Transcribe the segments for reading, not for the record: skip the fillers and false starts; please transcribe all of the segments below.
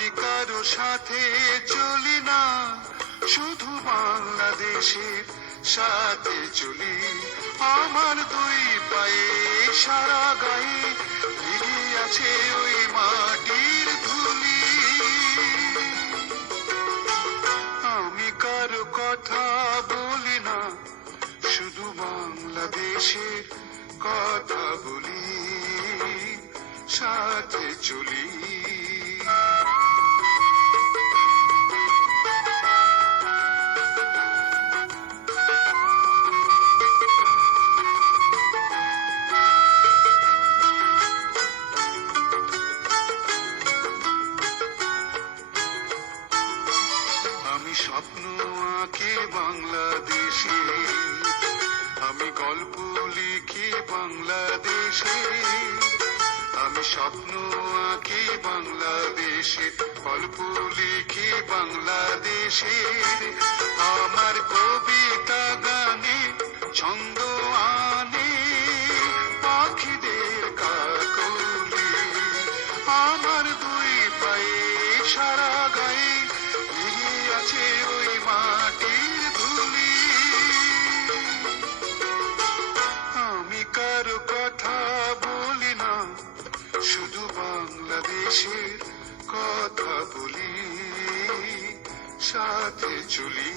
আমি কারো সাথে চলি না, শুধু বাংলাদেশের সাথে চলি। আমার দুই পায়ে সারা গায়ে লেগে আছে ওই মাটির ধুলি। আমি কারো কথা বলি না, শুধু বাংলাদেশের কথা বলি, সাথে চলি। আমি স্বপ্ন আঁকি বাংলাদেশে, আমি গল্প লিখি বাংলাদেশে। আমি স্বপ্ন আঁকি বাংলাদেশে, গল্প লিখি বাংলাদেশে। আমার কবিতা গানে ছন্দ আনে পাখিদের কাকলি। আমার দুই পায়ে সারা গায়ে লেগে আছে ওই মাটির ধুলি। আমি কারো কথা বলি না, শুধু বাংলাদেশের কথা বলি, সাথে চলি।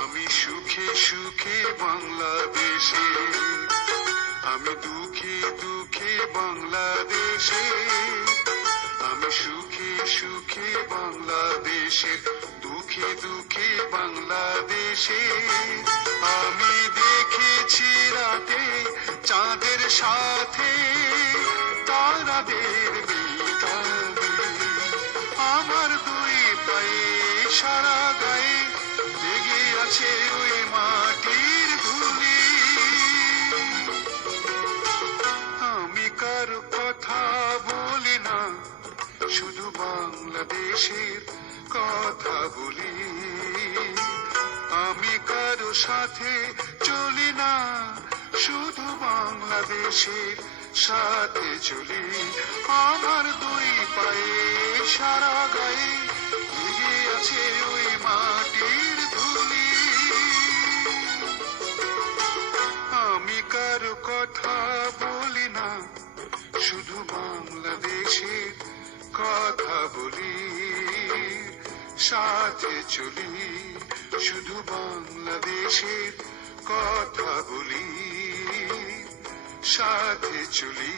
আমি সুখে সুখে বাংলাদেশে, আমি দুঃখে দুঃখে বাংলাদেশে। আমি সুখে সুখে বাংলাদেশে, দুঃখে দুঃখে বাংলাদেশে। আমি দেখেছি রাতে চাঁদের সাথে তারাদের মিতালি। আমার দুই পায়ে সারা গায়ে লেগে আছে ওই মাটির ধুলি। আমি কারো কথা বলি না, শুধু বাংলাদেশের কথা বলি। আমি কারো সাথে চলি না, শুধু বাংলাদেশের সাথে চলি। আমার দুই পায়ে সারা গায়ে লেগে আছে ওই মাটির ধুলি। আমি কারো কথা বলি না, শুধু বাংলাদেশের কথা বলি, সাথে চলি। শুধু বাংলাদেশের কথা বলি, সাথে চলি।